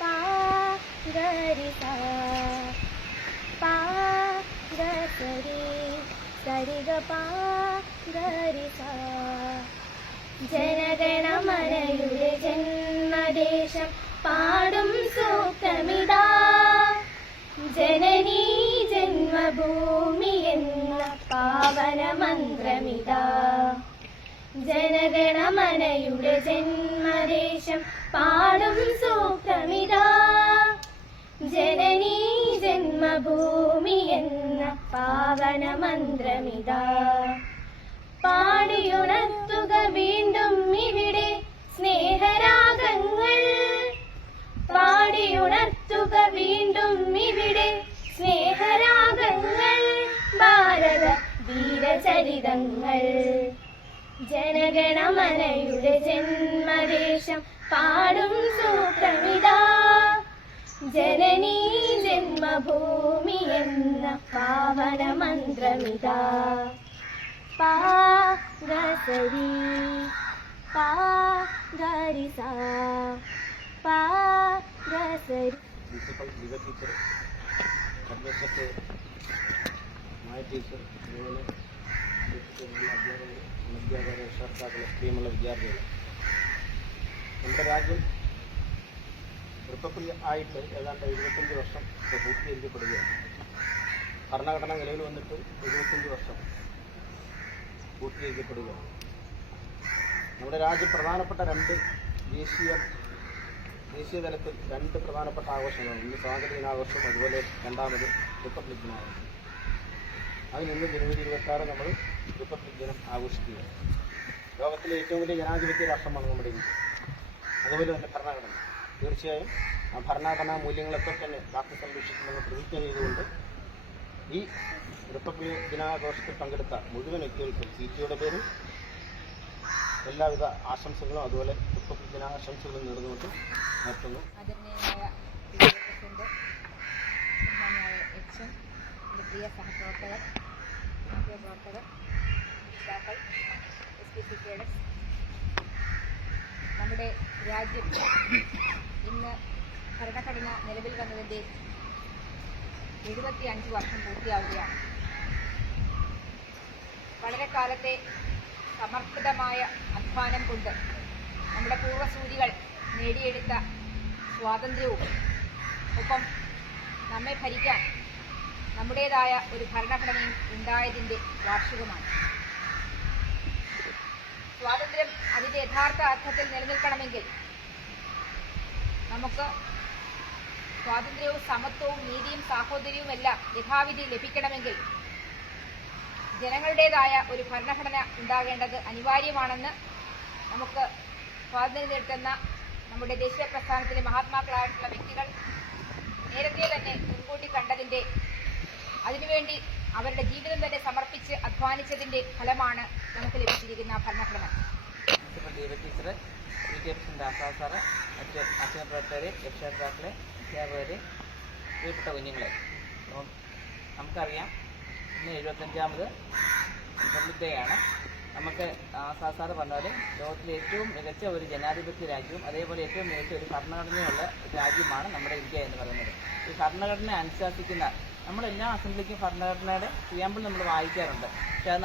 പാ ഗരി സാ പാ ഗരി സരി ഗ പാ ഗരി സാ. ജനഗണമനയുടെ ജന്മദേശം പാടും സൂക്തമിതാ, ജനനീ ജന്മഭൂമി എന്ന പാവന മന്ത്രമിതാ. ജനഗണമനയുടെ ജന്മദേശം പാടും സൂക്തമിതാ, ജനനീ ജന്മഭൂമി എന്ന പാവന മന്ത്രമിതാ. പാടിയുണർത്തുക വീണ്ടും ഇവിടെ സ്നേഹരാഗങ്ങൾ, പാടിയുണർത്തുക വീണ്ടും ഇവിടെ സ്നേഹരാഗങ്ങൾ, ഭാരത വീരചരിതങ്ങൾ. ജനഗണമനയുടെ ജന്മദേശം പാടും സൂക്തമിതാ, ജനനീ ജന്മഭൂമി എന്ന പാവന മന്ത്രമിതാ. പാ ഗരി പാ ഗരി സാ പാ ഗരി. പ്രിൻസിപ്പൽ ദിവ്യ ടീച്ചർ, അഡ്വക്കേറ്റ് മായ ടീച്ചർ, അതുപോലെ അധ്യാപകർ, രക്ഷകർത്താക്കൾ, സ്ത്രീമുള്ള വിദ്യാർത്ഥികൾ. നമ്മുടെ രാജ്യം റിപ്പബ്ലിക് ആയിട്ട് ഏതാണ്ട് 75 വർഷം ഇപ്പോൾ പൂർത്തീകരിക്കപ്പെടുകയാണ്. ഭരണഘടന നിലവിൽ വന്നിട്ട് 75 വർഷം പൂർത്തീകരിക്കപ്പെടുകയാണ്. നമ്മുടെ രാജ്യം പ്രധാനപ്പെട്ട ദേശീയ തലത്തിൽ 2 പ്രധാനപ്പെട്ട ആഘോഷങ്ങളാണ്. ഒന്ന് സ്വാതന്ത്ര്യ ദിനാഘോഷം, അതുപോലെ രണ്ടാമത് റിപ്പബ്ലിക് ദിനാഘോഷം. അതിനിന്ന് ജനുവരി 26 നമ്മൾ റിപ്പബ്ലിക് ദിനം ആഘോഷിക്കുകയാണ്. ലോകത്തിലെ ഏറ്റവും വലിയ ജനാധിപത്യ രാഷ്ട്രമാണ് നമ്മുടെ ഇന്ത്യ. അതുപോലെ തന്നെ ഭരണഘടന. തീർച്ചയായും ആ ഭരണഘടനാ മൂല്യങ്ങളൊക്കെ തന്നെ കാത്തു സംരക്ഷിക്കുമെന്ന് പ്രതിജ്ഞ ചെയ്തുകൊണ്ട് ഈ റിപ്പബ്ലിക് ദിനാഘോഷത്തിൽ പങ്കെടുത്ത മുഴുവൻ വ്യക്തികൾക്കും സിറ്റിയുടെ പേരിൽ എല്ലാവിധ ആശംസകളും അതുപോലെ റിപ്പബ്ലിക് ദിനാശംസകളും നേർന്നുകൊണ്ട് നിർത്തുന്നു. പ്രിയ സഹപ്രവർത്തകർ, നമ്മുടെ രാജ്യം ഇന്ന് ഭരണഘടന നിലവിൽ വന്നതിൻ്റെ 75 വർഷം പൂർത്തിയാവുകയാണ്. വളരെ കാലത്തെ സമർപ്പിതമായ അധ്വാനം കൊണ്ട് നമ്മുടെ പൂർവ്വസൂരികൾ നേടിയെടുത്ത സ്വാതന്ത്ര്യവും ഒപ്പം നമ്മെ ഭരിക്കാൻ നമ്മുടേതായ ഒരു ഭരണഘടനയും ഉണ്ടായതിൻ്റെ വാർഷികമാണ്. സ്വാതന്ത്ര്യം അതിൻ്റെ യഥാർത്ഥ അർത്ഥത്തിൽ നിലനിൽക്കണമെങ്കിൽ നമുക്ക് സ്വാതന്ത്ര്യവും സമത്വവും നീതിയും സാഹോദര്യവും എല്ലാം യഥാവിധി ലഭിക്കണമെങ്കിൽ ജനങ്ങളുടേതായ ഒരു ഭരണഘടന ഉണ്ടാകേണ്ടത് അനിവാര്യമാണെന്ന് നമുക്ക് സ്വാതന്ത്ര്യം നേടുന്ന നമ്മുടെ ദേശീയ പ്രസ്ഥാനത്തിലെ മഹാത്മാക്കളായിട്ടുള്ള വ്യക്തികൾ നേരത്തെ തന്നെ മുൻകൂട്ടി കണ്ടതിൻ്റെ, അതിനുവേണ്ടി അവരുടെ ജീവിതം തന്നെ സമർപ്പിച്ച് അധ്വാനിച്ചതിൻ്റെ ഫലമാണ് നമുക്ക് ലഭിച്ചിരിക്കുന്ന ഭരണഘടന. ടീച്ചർ, പി ടി എഫിൻ്റെ ആസാറ്, മറ്റ് അച്ഛനപ്രവർത്തകരെ, രക്ഷകർത്താക്കളെ, അധ്യാപകരെ, പ്രിയപ്പെട്ട കുഞ്ഞുങ്ങളെ, നമുക്കറിയാം ഇന്ന് 75ാമത് റിപ്പബ്ലിക് ഡേ ആണ്. നമുക്ക് സാറ് പറഞ്ഞ പോലെ ലോകത്തിലെ ഏറ്റവും മികച്ച ഒരു ജനാധിപത്യ രാജ്യവും അതേപോലെ ഏറ്റവും മികച്ച ഒരു ഭരണഘടനയുള്ള രാജ്യമാണ് നമ്മുടെ ഇന്ത്യ എന്ന് പറയുന്നത്. ഈ ഭരണഘടന അനുശാസിക്കുന്ന നമ്മളെല്ലാ അസംബ്ലിക്കും ഭരണഘടനയുടെ പ്രിയാമ്പിൾ നമ്മൾ വായിക്കാറുണ്ട്. പക്ഷെ അത്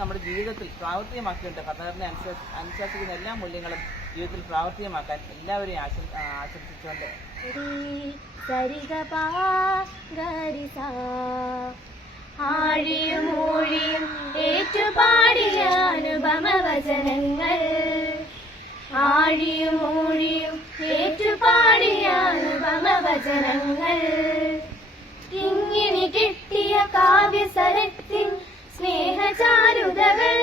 നമ്മുടെ ജീവിതത്തിൽ പ്രാവർത്തികമാക്കിയിട്ടുണ്ട്. ഭരണഘടന അനുശാസിക്കുന്ന എല്ലാ മൂല്യങ്ങളും ജീവിതത്തിൽ പ്രാവർത്തികമാക്കാൻ എല്ലാവരെയും ആശംസിച്ചുകൊണ്ട് ആഴിയും ഊഴിയും ഏറ്റുപാടിയ അനുപമവചനങ്ങൾ, ആഴിയും ഊഴിയും ഏറ്റുപാടിയ അനുപമവചനങ്ങൾ, ഇങ്ങിനി കിട്ടിയ കാവ്യസരത്തിൻ സ്നേഹചാരുതകൾ,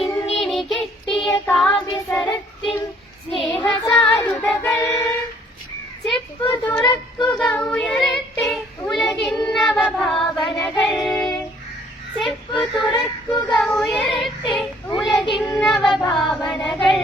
ഇങ്ങിനി കിട്ടിയ കാവ്യസരത്തിൻ സ്നേഹചാരുതകൾ, ചെപ്പു തുറക്കുക ഉയരട്ടെ ഉലകിന്നവ ഭാവനകൾ, ചെപ്പു തുറക്കുക ഉയരട്ടെ ഉലകിന്നവ ഭാവനകൾ.